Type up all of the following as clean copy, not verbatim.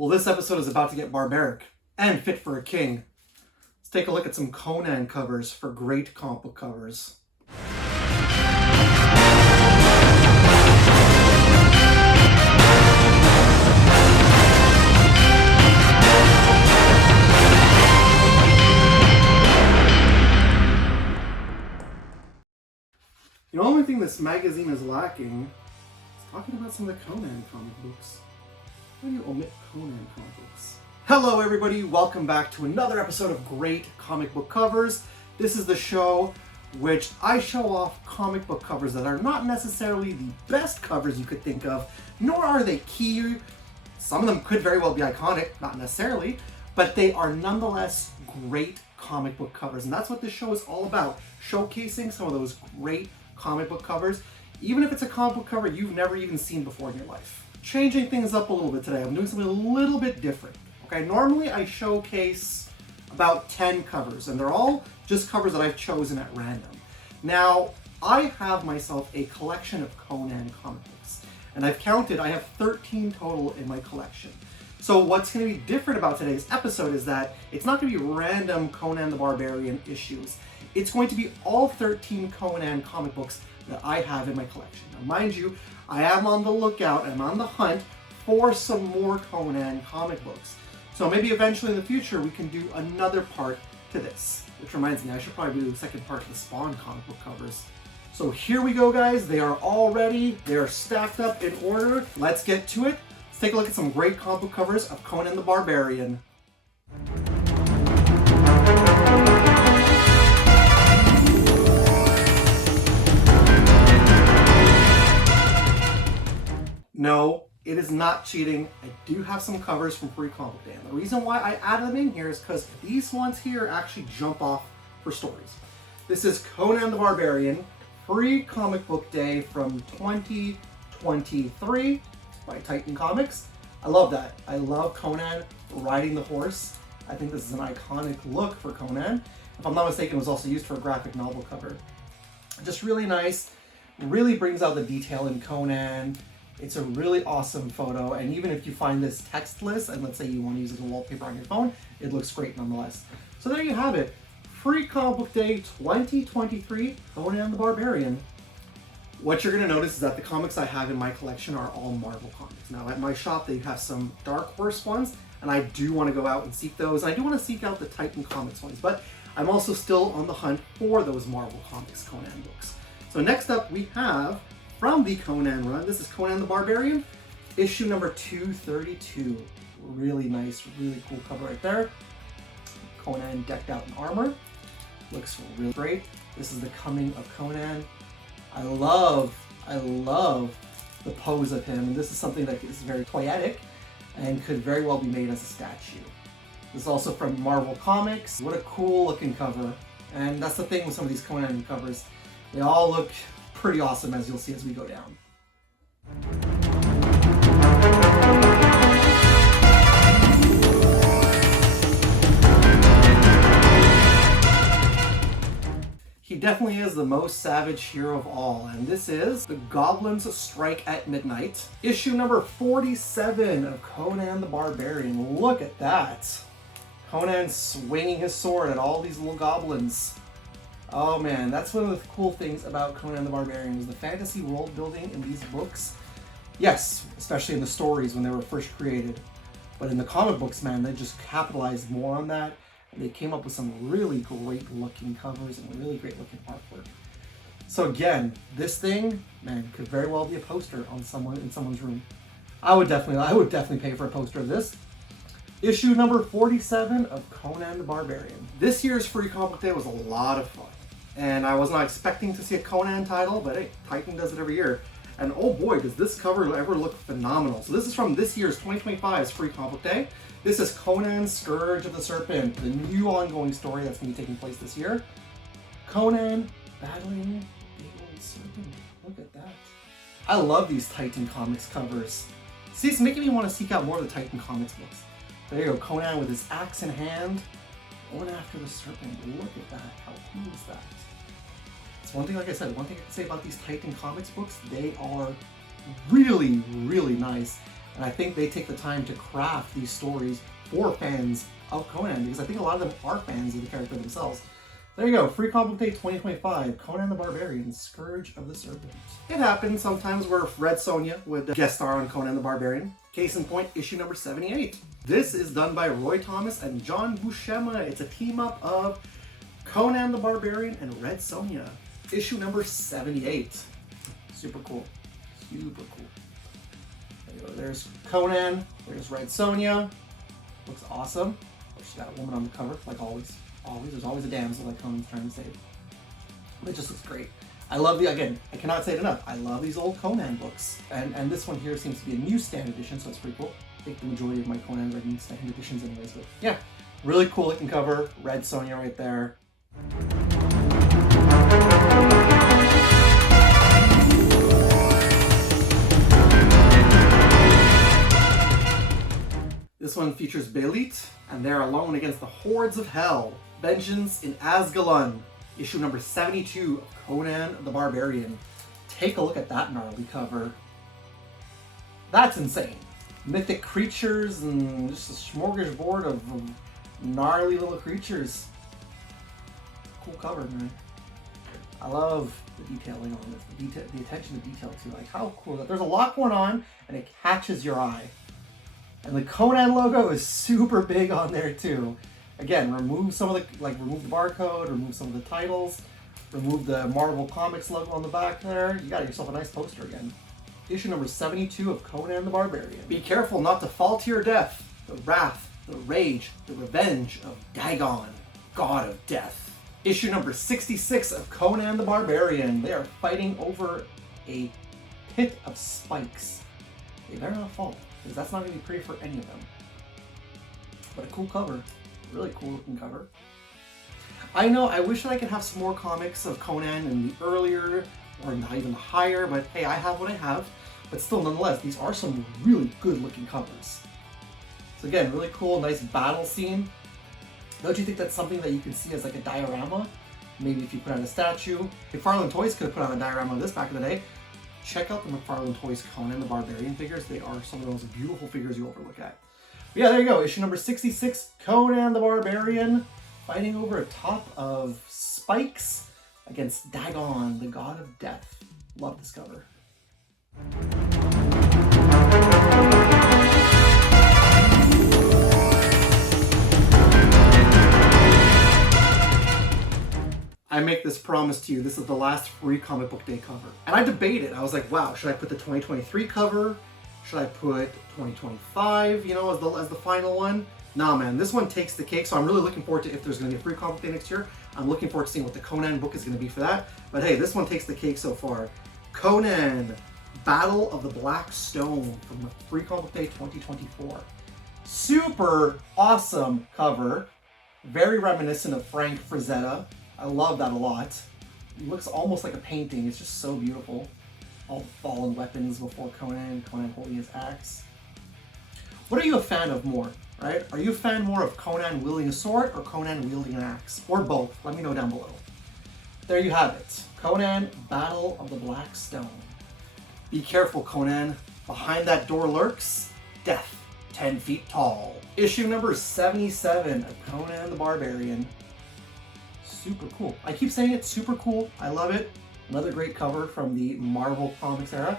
Well, this episode is about to get barbaric and fit for a king. Let's take a look at some Conan covers for great comic book covers. The only thing this magazine is lacking is talking about some of the Conan comic books. Why do you omit Conan comic books? Hello everybody, welcome back to another episode of Great Comic Book Covers. This is the show which I show off comic book covers that are not necessarily the best covers you could think of, nor are they key. Some of them could very well be iconic, not necessarily, but they are nonetheless great comic book covers. And that's what this show is all about, showcasing some of those great comic book covers, even if it's a comic book cover you've never even seen before in your life. Changing things up a little bit today. I'm doing something a little bit different. Okay, normally I showcase about 10 covers, and they're all just covers that I've chosen at random. Now, I have myself a collection of Conan comic books, and I've counted, I have 13 total in my collection. So what's going to be different about today's episode is that it's not going to be random Conan the Barbarian issues. It's going to be all 13 Conan comic books that I have in my collection. Now, mind you, I am on the lookout, I'm on the hunt for some more Conan comic books. So maybe eventually in the future we can do another part to this. Which reminds me, I should probably do the second part to the Spawn comic book covers. So here we go, guys. They are all ready. They are stacked up in order. Let's get to it. Let's take a look at some great comic book covers of Conan the Barbarian. No, it is not cheating. I do have some covers from Free Comic Book Day. And the reason why I added them in here is because these ones here actually jump off for stories. This is Conan the Barbarian, Free Comic Book Day from 2023 by Titan Comics. I love that. I love Conan riding the horse. I think this is an iconic look for Conan. If I'm not mistaken, it was also used for a graphic novel cover. Just really nice. Really brings out the detail in Conan. It's a really awesome photo, and even if you find this textless, and let's say you want to use it as a wallpaper on your phone, it looks great nonetheless. So there you have it. Free Comic Book Day 2023, Conan the Barbarian. What you're going to notice is that the comics I have in my collection are all Marvel comics. Now at my shop they have some Dark Horse ones, and I do want to go out and seek those. I do want to seek out the Titan Comics ones, but I'm also still on the hunt for those Marvel Comics Conan books. So next up we have, from the Conan run, this is Conan the Barbarian, issue number 232. Really nice, really cool cover right there. Conan decked out in armor. Looks really great. This is the coming of Conan. I love the pose of him, and this is something that is very toyetic and could very well be made as a statue. This is also from Marvel Comics. What a cool looking cover. And that's the thing with some of these Conan covers. They all look pretty awesome, as you'll see as we go down. He definitely is the most savage hero of all, and this is The Goblins Strike at Midnight, issue number 47 of Conan the Barbarian. Look at that. Conan swinging his sword at all these little goblins. Oh man, that's one of the cool things about Conan the Barbarian, is the fantasy world building in these books. Yes, especially in the stories when they were first created. But in the comic books, man, they just capitalized more on that. And they came up with some really great looking covers and really great looking artwork. So again, this thing, man, could very well be a poster on someone's room. I would definitely pay for a poster of this. Issue number 47 of Conan the Barbarian. This year's Free Comic Book Day was a lot of fun. And I was not expecting to see a Conan title, but hey, Titan does it every year. And oh boy, does this cover ever look phenomenal. So this is from this year's 2025's Free Comic Book Day. This is Conan Scourge of the Serpent, the new ongoing story that's going to be taking place this year. Conan battling the old serpent. Look at that. I love these Titan Comics covers. See, it's making me want to seek out more of the Titan Comics books. There you go, Conan with his axe in hand, going after the serpent. Look at that. How cool is that? It's one thing, like I said, one thing I can say about these Titan Comics books, they are really, really nice. And I think they take the time to craft these stories for fans of Conan, because I think a lot of them are fans of the character themselves. There you go, Free Comic Book Day 2025, Conan the Barbarian, Scourge of the Serpent. It happens sometimes where Red Sonja would guest star on Conan the Barbarian. Case in point, issue number 78. This is done by Roy Thomas and John Buscema. It's a team up of Conan the Barbarian and Red Sonja. Issue number 78. Super cool. Super cool. There you go. There's Conan. There's Red Sonja. Looks awesome. She's got a woman on the cover, like always. There's always a damsel that Conan's trying to save. It just looks great. I love again, I cannot say it enough, I love these old Conan books. And this one here seems to be a new stand edition, so it's pretty cool. I think the majority of my Conan read stand editions anyways, but yeah. Really cool looking cover, Red Sonja right there. This one features Belit, and they're alone against the hordes of hell. Vengeance in Asgalon, issue number 72 of Conan the Barbarian. Take a look at that gnarly cover. That's insane. Mythic creatures and just a smorgasbord of gnarly little creatures. Cool cover, man. I love the detailing on this, the attention to detail too. Like how cool that there's a lot going on and it catches your eye. And the Conan logo is super big on there too. Again, remove some of the, remove the barcode, remove some of the titles, remove the Marvel Comics logo on the back there. You got yourself a nice poster again. Issue number 72 of Conan the Barbarian. Be careful not to fall to your death. The wrath, the rage, the revenge of Dagon, god of death. Issue number 66 of Conan the Barbarian. They are fighting over a pit of spikes. They better not fall, because that's not going to be pretty for any of them. But a cool cover. Really cool looking cover. I know, I wish that I could have some more comics of Conan in the earlier, or not even higher, but hey, I have what I have. But still, nonetheless, these are some really good looking covers. So again, really cool, nice battle scene. Don't you think that's something that you can see as like a diorama? Maybe if you put on a statue. McFarlane Toys could have put on a diorama of this back in the day. Check out the McFarlane Toys Conan the Barbarian figures. They are some of the most beautiful figures you'll ever look at. But yeah, there you go. Issue number 66, Conan the Barbarian, fighting over a top of spikes against Dagon, the god of death. Love this cover. I make this promise to you, this is the last Free Comic Book Day cover. And I debated, I was like, wow, should I put the 2023 cover? Should I put 2025, as the final one? Nah, man, this one takes the cake, so I'm really looking forward to if there's going to be a Free Comic Book Day next year. I'm looking forward to seeing what the Conan book is going to be for that. But hey, this one takes the cake so far. Conan, Battle of the Black Stone from the Free Comic Book Day 2024. Super awesome cover. Very reminiscent of Frank Frazetta. I love that a lot. It looks almost like a painting. It's just so beautiful. All fallen weapons before Conan holding his axe. What are you a fan of more, right? Are you a fan more of Conan wielding a sword or Conan wielding an axe? Or both? Let me know down below. There you have it. Conan, Battle of the Black Stone. Be careful, Conan. Behind that door lurks death 10 feet tall. Issue number 77 of Conan the Barbarian. Super cool. I keep saying it, super cool. I love it. Another great cover from the Marvel Comics era.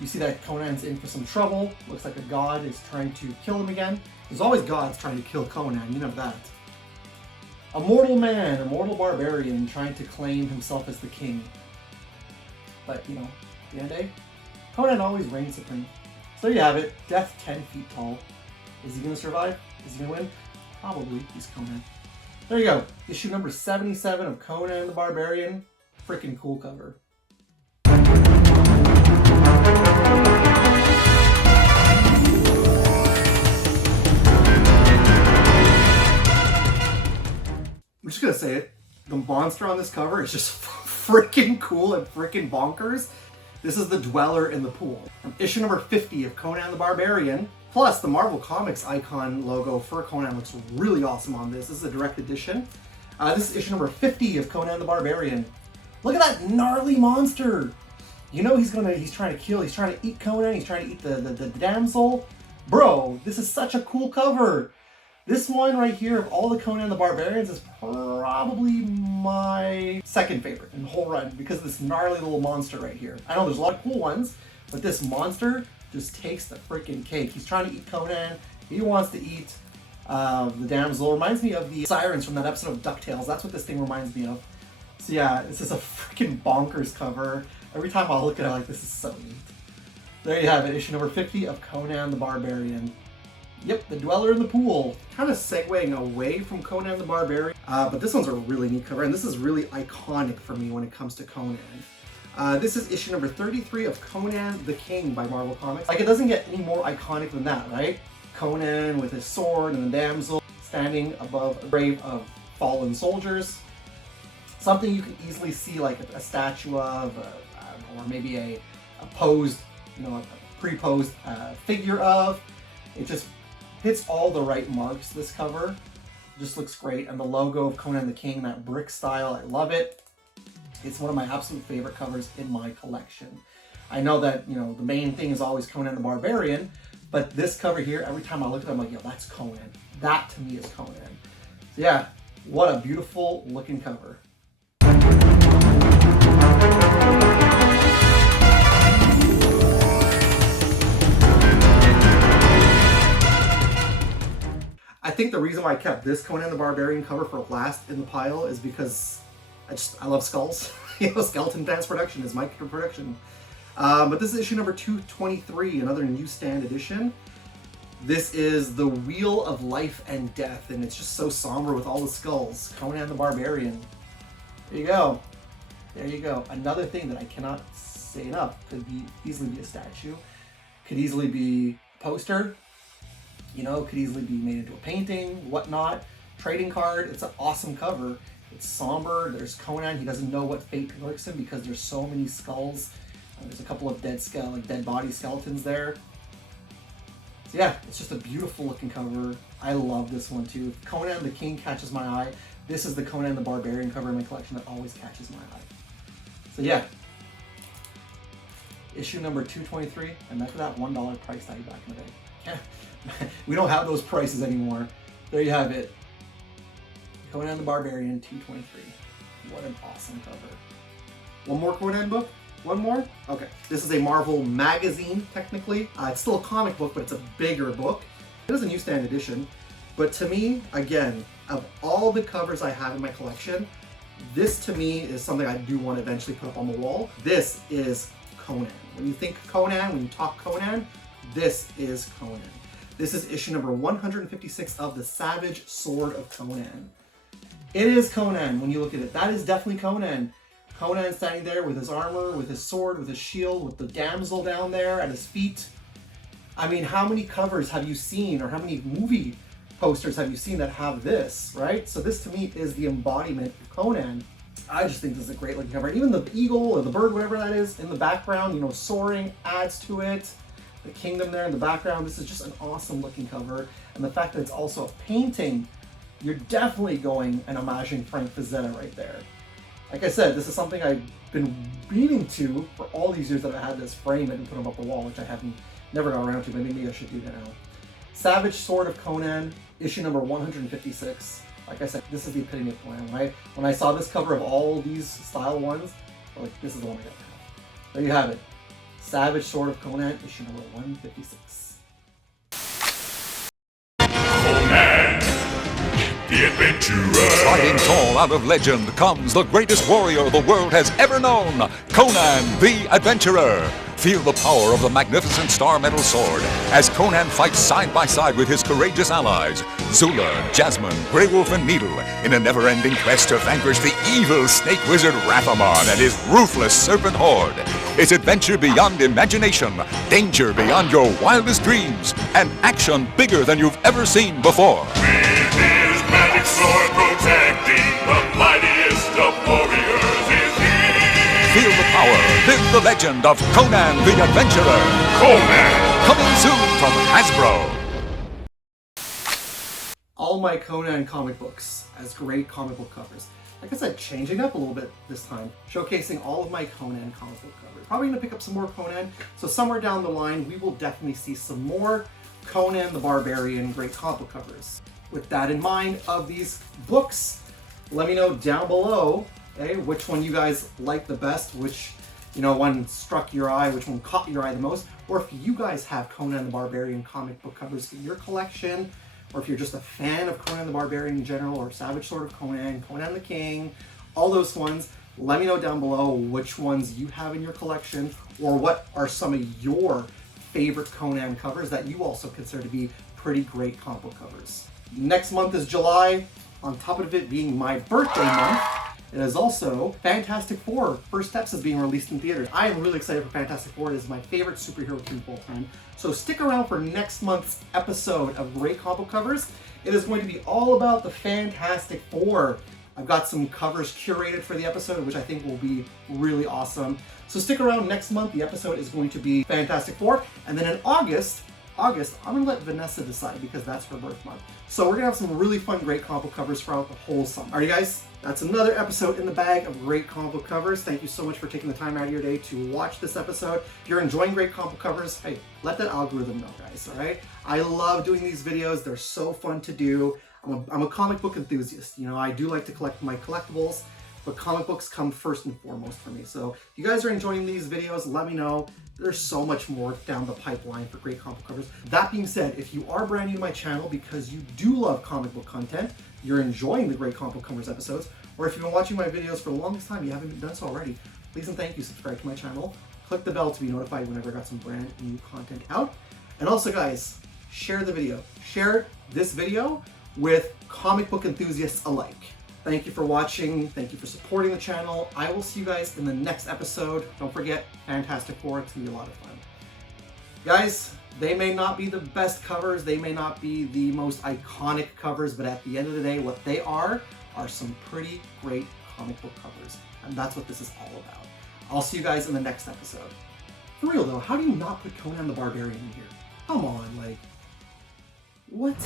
You see that Conan's in for some trouble. Looks like a god is trying to kill him again. There's always gods trying to kill Conan, you know that. A mortal man, a mortal barbarian trying to claim himself as the king. But, at the end of the day, Conan always reigns supreme. So there you have it. Death 10 feet tall. Is he going to survive? Is he going to win? Probably. He's Conan. There you go. Issue number 77 of Conan the Barbarian. Freaking cool cover. I'm just gonna say it. The monster on this cover is just freaking cool and freaking bonkers. This is the Dweller in the Pool. Issue number 50 of Conan the Barbarian. Plus, the Marvel Comics icon logo for Conan looks really awesome on this. This is a direct edition. This is issue number 50 of Conan the Barbarian. Look at that gnarly monster! You know he's trying to kill, he's trying to eat Conan, he's trying to eat the damsel. Bro, this is such a cool cover. This one right here of all the Conan the Barbarians is probably my second favorite in the whole run because of this gnarly little monster right here. I know there's a lot of cool ones, but this monster just takes the freaking cake. He's trying to eat Conan, he wants to eat the damsel. Reminds me of the sirens from that episode of DuckTales. That's what this thing reminds me of. So yeah, this is a freaking bonkers cover. Every time I look at it, I'm like, this is so neat. There you have it, issue number 50 of Conan the Barbarian. Yep, the Dweller in the Pool. Kind of segueing away from Conan the Barbarian, but this one's a really neat cover, and this is really iconic for me when it comes to Conan. This is issue number 33 of Conan the King by Marvel Comics. Like, it doesn't get any more iconic than that, right? Conan with his sword and the damsel standing above a grave of fallen soldiers. Something you can easily see like a statue of, or maybe a posed, a pre-posed figure of. It just hits all the right marks, this cover. Just looks great. And the logo of Conan the King, that brick style, I love it. It's one of my absolute favorite covers in my collection. I know that, the main thing is always Conan the Barbarian, but this cover here, every time I look at it, I'm like, yo, that's Conan. That to me is Conan. So yeah, what a beautiful looking cover. I think the reason why I kept this Conan the Barbarian cover for last in the pile is because I love skulls. Skeleton Dance Production is my production. But this is issue number 223, another newsstand edition. This is the Wheel of Life and Death, and it's just so somber with all the skulls. Conan the Barbarian. There you go. There you go. Another thing that I cannot say enough. Could easily be a statue. Could easily be a poster. Could easily be made into a painting, whatnot. Trading card. It's an awesome cover. It's somber. There's Conan. He doesn't know what fate lurks him because there's so many skulls. There's a couple of dead body skeletons there. So yeah, it's just a beautiful looking cover. I love this one too. If Conan the King catches my eye, this is the Conan the Barbarian cover in my collection that always catches my eye. So yeah, issue number 223, and that's for that $1 price tag back in the day. We don't have those prices anymore. There you have it. Conan the Barbarian 223. What an awesome cover. One more Conan book? One more? Okay. This is a Marvel magazine, technically. It's still a comic book, but it's a bigger book. It is a newsstand edition. But to me, again, of all the covers I have in my collection, this to me is something I do want to eventually put up on the wall. This is Conan. When you think Conan, when you talk Conan, this is Conan. This is issue number 156 of The Savage Sword of Conan. It is Conan when you look at it. That is definitely Conan. Conan standing there with his armor, with his sword, with his shield, with the damsel down there at his feet. I mean, how many covers have you seen, or how many movie posters have you seen that have this, right? So this to me is the embodiment of Conan. I just think this is a great looking cover. Even the eagle or the bird, whatever that is, in the background, soaring adds to it. The kingdom there in the background. This is just an awesome looking cover. And the fact that it's also a painting, you're definitely going and imagining Frank Frazetta right there. Like I said, this is something I've been meaning to for all these years that I had this frame and put them up the wall, which I haven't never got around to, but maybe I should do that now. Savage Sword of Conan, issue number 156. Like I said, this is the epitome of Conan. When I saw this cover of all these style ones, I'm like, this is the one I got to have. There you have it. Savage Sword of Conan, issue number 156. Conan, the adventurer. Riding tall out of legend comes the greatest warrior the world has ever known, Conan the Adventurer. Feel the power of the magnificent Star Metal Sword as Conan fights side by side with his courageous allies, Zula, Jasmine, Grey Wolf, and Needle, in a never-ending quest to vanquish the evil snake wizard Rathamon and his ruthless serpent horde. It's adventure beyond imagination, danger beyond your wildest dreams, and action bigger than you've ever seen before. With his magic sword protecting the mightiest of warriors is he. Feel the power, live the legend of Conan the Adventurer. Conan. Coming soon from Hasbro. all my Conan comic books as great comic book covers. Like I said, changing up a little bit this time, showcasing all of my Conan comic book covers. Probably gonna pick up some more Conan, so somewhere down the line, we will definitely see some more Conan the Barbarian great comic book covers. With that in mind, of these books, let me know down below, okay, which one you guys like the best, which one struck your eye, which one caught your eye the most, or if you guys have Conan the Barbarian comic book covers in your collection, or if you're just a fan of Conan the Barbarian in general, or Savage Sword of Conan, Conan the King, all those ones, let me know down below which ones you have in your collection, or what are some of your favorite Conan covers that you also consider to be pretty great comic book covers. Next month is July. On top of it being my birthday month, it is also Fantastic Four. First Steps is being released in theaters. I am really excited for Fantastic Four. It is my favorite superhero team of all time. So stick around for next month's episode of Great Comic Book Covers. It is going to be all about the Fantastic Four. I've got some covers curated for the episode, which I think will be really awesome. So stick around next month. The episode is going to be Fantastic Four. And then in August, I'm gonna let Vanessa decide because that's her birth month. So we're gonna have some really fun, great comic book covers throughout the whole summer. All right, guys, that's another episode in the bag of great comic book covers. Thank you so much for taking the time out of your day to watch this episode. If you're enjoying great comic book covers, hey, let that algorithm know, guys, all right? I love doing these videos. They're so fun to do. I'm a comic book enthusiast. I do like to collect my collectibles, but comic books come first and foremost for me. So if you guys are enjoying these videos, let me know. There's so much more down the pipeline for great comic book covers. That being said, if you are brand new to my channel because you do love comic book content, you're enjoying the great comic book covers episodes, or if you've been watching my videos for the longest time, you haven't done so already, please and thank you, subscribe to my channel, click the bell to be notified whenever I got some brand new content out. And also guys, share the video. Share this video with comic book enthusiasts alike. Thank you for watching. Thank you for supporting the channel. I will see you guys in the next episode. Don't forget, Fantastic Four. It's going to be a lot of fun. Guys, they may not be the best covers. They may not be the most iconic covers, but at the end of the day, what they are some pretty great comic book covers. And that's what this is all about. I'll see you guys in the next episode. For real though, how do you not put Conan the Barbarian in here? Come on, like, what?